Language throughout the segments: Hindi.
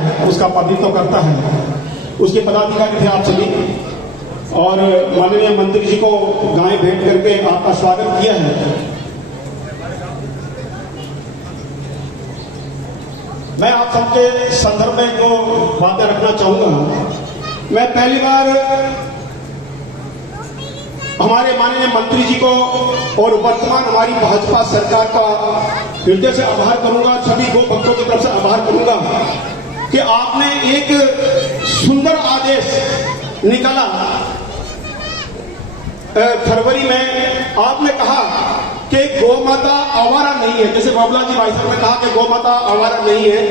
है उसका प्रतिनिधित्व करता है, उसके पदाधिकारी थे आप सभी, और माननीय मंत्री जी को गाय भेंट करके आपका स्वागत किया है। मैं आप सबके संदर्भ में दो बातें रखना चाहूंगा। मैं पहली बार हमारे माननीय मंत्री जी को और वर्तमान हमारी भाजपा सरकार का हृदय से आभार करूंगा, सभी गो भक्तों की तरफ से आभार करूंगा कि आपने एक सुंदर आदेश निकाला। फरवरी में आपने कहा कि गौ माता आवारा नहीं है, जैसे बाबूलाल जी भाई साहब ने कहा कि गौ माता आवारा नहीं है,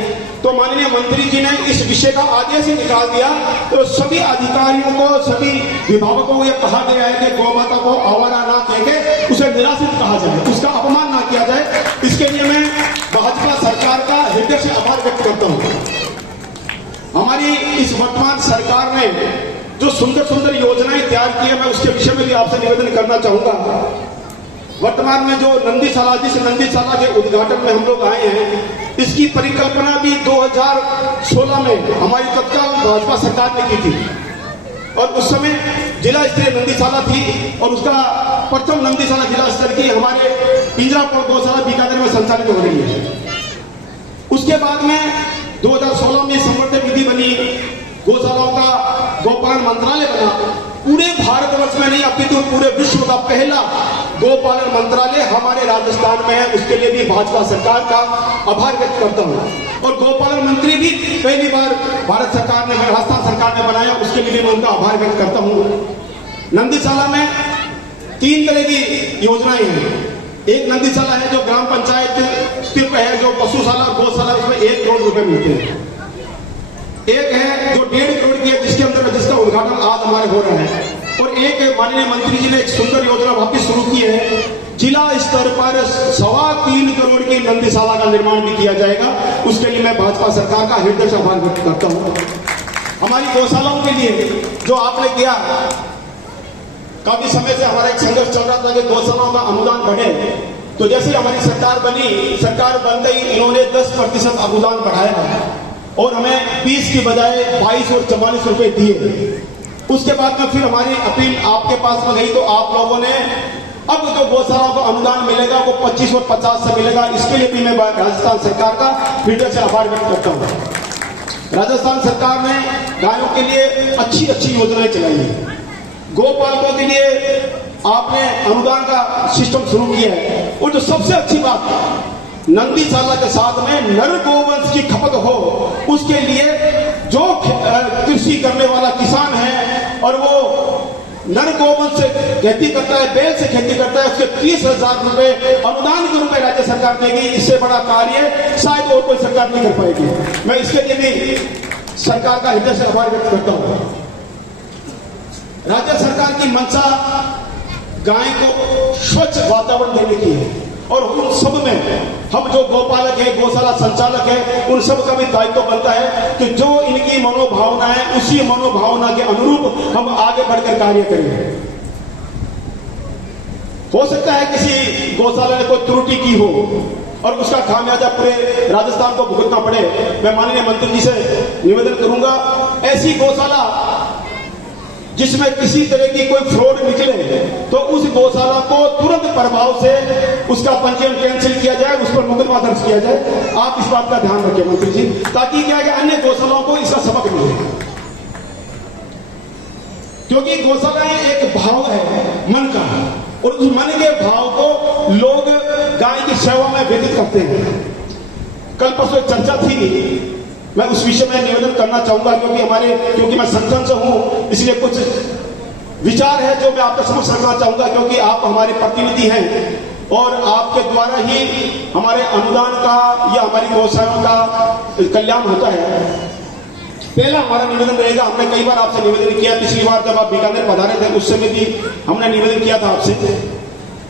तो माननीय मंत्री जी ने इस विषय का आदेश ही निकाल दिया। तो सभी अधिकारियों को, सभी विभागों को यह कहा गया है कि गौ माता को आवारा ना कहकर उसे निराश्रित कहा जाए, उसका अपमान ना किया जाए। इसके लिए मैं भाजपा सरकार का हृदय से आभार व्यक्त करता हूं। हमारी इस वर्तमान सरकार ने जो सुंदर सुंदर योजनाएं तैयार की है, मैं उसके विषय में भी आपसे निवेदन करना चाहूंगा। वर्तमान में जो नंदीशाला, जिस नंदीशाला के उद्घाटन में हम लोग आए हैं, इसकी परिकल्पना भी 2016 में हमारी तत्काल भाजपा सरकार ने की थी, और उस समय जिला स्तरीय नंदीशाला थी, और उसका प्रथम नंदीशाला जिला स्तर की हमारे पिंजरापुर गौशाला बीकानेर में संचालित हो रही है। उसके बाद में 2016 में संवर्धन विधि बनी, गौशालाओं का गौपालन मंत्रालय बना। पूरे भारतवर्ष में नहीं, अपितु पूरे विश्व का पहला गौपालन मंत्रालय हमारे राजस्थान में है। उसके लिए भी भाजपा सरकार का आभार व्यक्त करता हूं। और गौपालन मंत्री भी पहली बार भारत सरकार ने, राजस्थान सरकार ने बनाया, उसके लिए भी मैं उनका आभार व्यक्त करता हूं। नंदीशाला में 3 तरह की योजनाएं हैं। एक नंदीशाला है जो ग्राम पंचायत स्थित है, जो पशुशाला और गौशाला, उसमें 1 करोड़ रुपए मिलते हैं। एक है जो 1.5 करोड़ की है, जिसके अंदर जिसका उद्घाटन आज हमारे हो रहा है। और एक माननीय मंत्री जी ने एक सुंदर योजना वापिस शुरू की है, जिला स्तर पर 3.25 करोड़ की नंदीशाला का निर्माण भी किया जाएगा। उसके लिए मैं भाजपा सरकार का हृदय से आभार व्यक्त करता हूं। हमारी गौशालाओं के लिए जो आपने किया, काफी समय से हमारा एक संघर्ष चल रहा था कि गौशालाओं का अनुदान बढ़े। तो जैसे हमारी सरकार बनी, सरकार बन गई, इन्होंने 10% अनुदान बढ़ाया और हमें 20 की बजाय 22 और 44 रुपए दिए। उसके बाद में फिर हमारी अपील आपके पास में गई, तो आप लोगों ने अब जो गौशालाओं को अनुदान मिलेगा वो 25 और 50 से मिलेगा। इसके लिए भी मैं राजस्थान सरकार का हृदय से आभार व्यक्त करता हूँ। राजस्थान सरकार ने गायों के लिए अच्छी अच्छी योजनाएं चलाई है। गौपालकों के लिए आपने अनुदान का सिस्टम शुरू किया है। और जो सबसे अच्छी बात, नंदीशाला के साथ में नर गोवंश की खपत हो, उसके लिए जो कृषि करने वाला किसान है और वो नर गोवंश से खेती करता है, बैल से खेती करता है, उसके 30,000 रुपए अनुदान के रूप में राज्य सरकार देगी। इससे बड़ा कार्य शायद और कोई सरकार नहीं कर पाएगी। मैं इसके लिए भी सरकार का हृदय से आभार व्यक्त करता हूं। राज्य सरकार की मंशा गाय को स्वच्छ वातावरण देने की है, और उन सब में हम जो गौपालक है, गौशाला संचालक है, उन सब का भी दायित्व बनता है कि जो इनकी मनोभावना है, उसी मनोभावना के अनुरूप हम आगे बढ़कर कार्य करें। हो सकता है किसी गौशाला ने कोई त्रुटि की हो और उसका खामियाजा पूरे राजस्थान को भुगतना पड़े। मैं माननीय मंत्री जी से निवेदन करूंगा, ऐसी गौशाला जिसमें किसी तरह की कोई फ्रॉड निकले तो उस गौशाला को तुरंत प्रभाव से उसका पंजीयन कैंसिल किया जाए, उस पर मुकदमा दर्ज किया जाए। आप इस बात का ध्यान रखें मंत्री जी, ताकि क्या है अन्य गौशालाओं को इसका सबक मिले। क्योंकि गौशालाएं एक भाव है मन का, और उस मन के भाव को लोग गाय की सेवा में व्यतीत करते हैं। कल परसों चर्चा थी, मैं उस विषय में निवेदन करना चाहूंगा, क्योंकि मैं संगठन से हूं, इसलिए कुछ विचार है जो मैं आपके समक्ष रखना चाहूंगा। क्योंकि आप हमारे प्रतिनिधि हैं और आपके द्वारा ही हमारे अनुदान का या हमारी गौशालाओं का कल्याण होता है। पहला हमारा निवेदन रहेगा, हमने कई बार आपसे निवेदन किया, पिछली बार जब आप बीकानेर पधारे थे उस समय भी हमने निवेदन किया था आपसे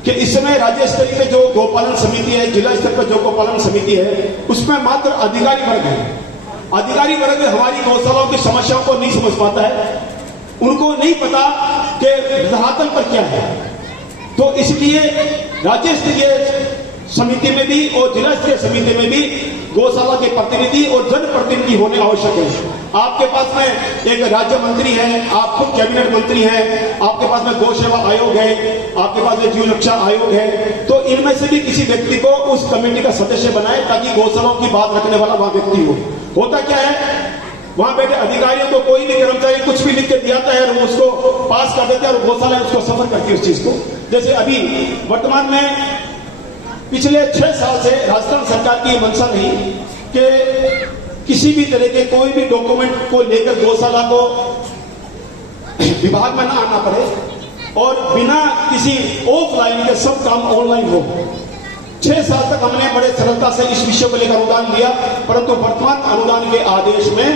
कि इस समय राज्य स्तर पे जो गौपालन समिति है, जिला स्तर पर जो गौपालन समिति है, उसमें मात्र अधिकारी वर्ग है। अधिकारी वर्ग हमारी गौशालाओं की समस्याओं को नहीं समझ पाता है, उनको नहीं पता कि धरातल पर क्या है। तो इसलिए राज्य स्तरीय समिति में भी और जिला स्तरीय समिति में भी गौशाला के प्रतिनिधि और जनप्रतिनिधि होने आवश्यक है। आपके पास में एक राज्य मंत्री है, आप खुद कैबिनेट मंत्री हैं, आपके पास में गौ सेवा आयोग है, आपके पास में जीव रक्षा आयोग है, तो इनमें से भी किसी व्यक्ति को उस कमेटी का सदस्य बनाए ताकि गौशालाओं की बात रखने वाला वहां व्यक्ति हो। होता क्या है, वहां बैठे अधिकारियों को कोई भी कर्मचारी कुछ भी लिख के दियाता है और वो उसको पास कर देते हैं और गौशाला उसको सफर करती है उस चीज को। जैसे अभी वर्तमान में पिछले 6 साल से राजस्थान सरकार की मंशा रही कि किसी भी तरह के कोई भी डॉक्यूमेंट को लेकर गौशाला को विभाग में ना आना पड़े और बिना किसी ऑफलाइन के सब काम ऑनलाइन हो। 6 साल तक हमने बड़े सरलता से इस विषय को लेकर अनुदान लिया, परंतु वर्तमान अनुदान के आदेश में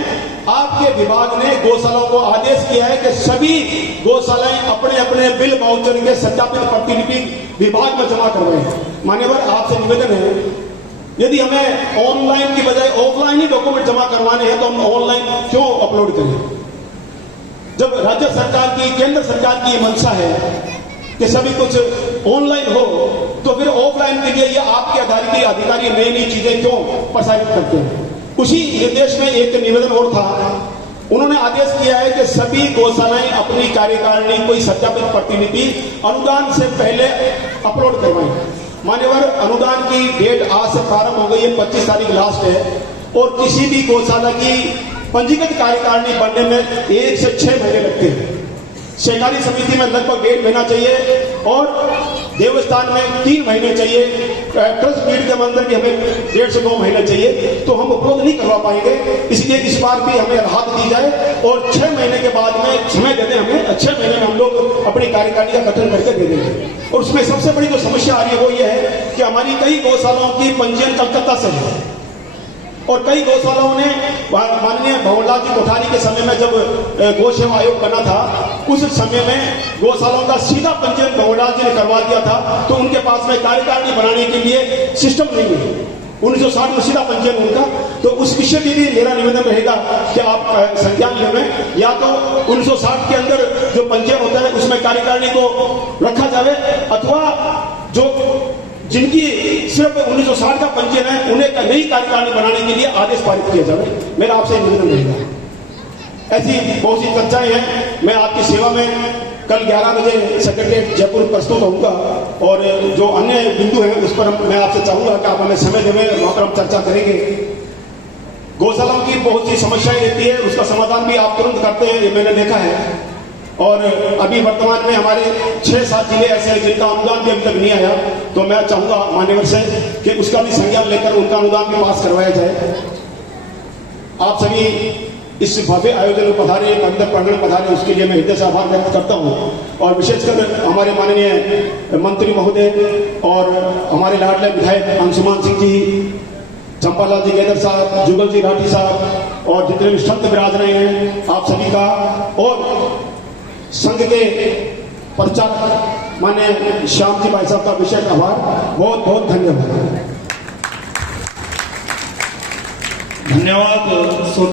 आपके विभाग ने गौशालाओं को आदेश किया है कि सभी गौशालाएं अपने अपने बिल वाउचर के सत्यापित प्रतिलिपि विभाग में जमा करवाएं। मान्यवर, आपसे निवेदन है, यदि हमें ऑनलाइन की बजाय ऑफलाइन ही डॉक्यूमेंट जमा करवाने हैं तो हम ऑनलाइन क्यों अपलोड करें? जब राज्य सरकार की, केंद्र सरकार की मंशा है कि सभी कुछ ऑनलाइन हो, तो फिर ऑफलाइन के लिए ये आपके अधिकारी नई नई चीजें क्यों प्रसारित करते हैं? उसी निर्देश में एक निवेदन और था, उन्होंने आदेश किया है कि सभी गौशालाएं अपनी कार्यकारिणी कोई सत्यापित प्रतिलिपि अनुदान से पहले अपलोड करवाएं। मान्यवर, अनुदान की डेट आज से प्रारंभ हो गई है, 25 तारीख लास्ट है, और किसी भी गौशाला की पंजीकृत कार्यकारिणी बनने में 1 से 6 महीने लगते हैं। सहकारी समिति में लगभग 1.5 महीना चाहिए और देवस्थान में 3 महीने चाहिए, ट्रस्ट डीड के अंदर भी हमें 1.5 से 2 महीने चाहिए, तो हम उपलब्ध नहीं करवा पाएंगे। इसलिए इस बार भी हमें राहत दी जाए और 6 महीने के बाद में समय देते हमें, 6 महीने में हम लोग अपनी कार्यकारिणी का गठन करके दे देंगे। और उसमें सबसे बड़ी जो समस्या आ रही है वो ये है कि हमारी कई गौशालाओं की पंजीयन कलकत्ता से है और कई गौशालाओं ने माननीय भंवरलाल जी कोठारी के समय में जब गौ सेवा आयोग बना था, उस समय में गौशालाओं का सीधा पंजीयन भंवरलाल जी ने करवा दिया था, तो उनके पास में कार्यकारिणी बनाने के लिए सिस्टम नहीं है। 1960 में सीधा पंजीयन उनका, तो उस विषय के लिए मेरा निवेदन रहेगा कि आप संज्ञान लें, या तो 1960 के अंदर जो पंजीयन होता है उसमें कार्यकारिणी को रखा जाए, अथवा जो जिनकी सिर्फ 1960 का पंजीयन है उन्हें नई कार्यकारिणी बनाने के लिए आदेश पारित किया जाए। मेरा आपसे निवेदन रहेगा। ऐसी बहुत सी चर्चाएं हैं, मैं आपकी सेवा में कल 11 बजे सेक्रेटरीट जयपुर प्रस्तुत होऊंगा और जो अन्य बिंदु हैं उस पर मैं आपसे चाहूंगा कि आप हमें समय दें, वहां पर हम चर्चा करेंगे। गौशालाओं की बहुत सी समस्याएं रहती है, उसका समाधान भी आप तुरंत करते हैं, ये मैंने देखा है। और अभी वर्तमान में हमारे 6-7 जिले ऐसे हैं जिनका अनुदान भी अभी तक नहीं आया, तो मैं चाहूंगा मान्यवर से कि उसका भी संज्ञान लेकर उनका अनुदान भी पास करवाया जाए। आप सभी इस भव्य आयोजन में पधारे, अंदर प्रांगण पधारे, उसके लिए मैं हृदय से आभार व्यक्त करता हूं। और विशेषकर हमारे माननीय मंत्री महोदय और हमारे लाडले विधायक अंशुमान सिंह जी, चंपालाल जी गेदर साहब, जुगल जी राठी साहब और जितने भी संत विराज रहे हैं, आप सभी का और संघ के प्रचारक माननीय श्याम जी भाई साहब का विशेष आभार। बहुत बहुत धन्यवाद।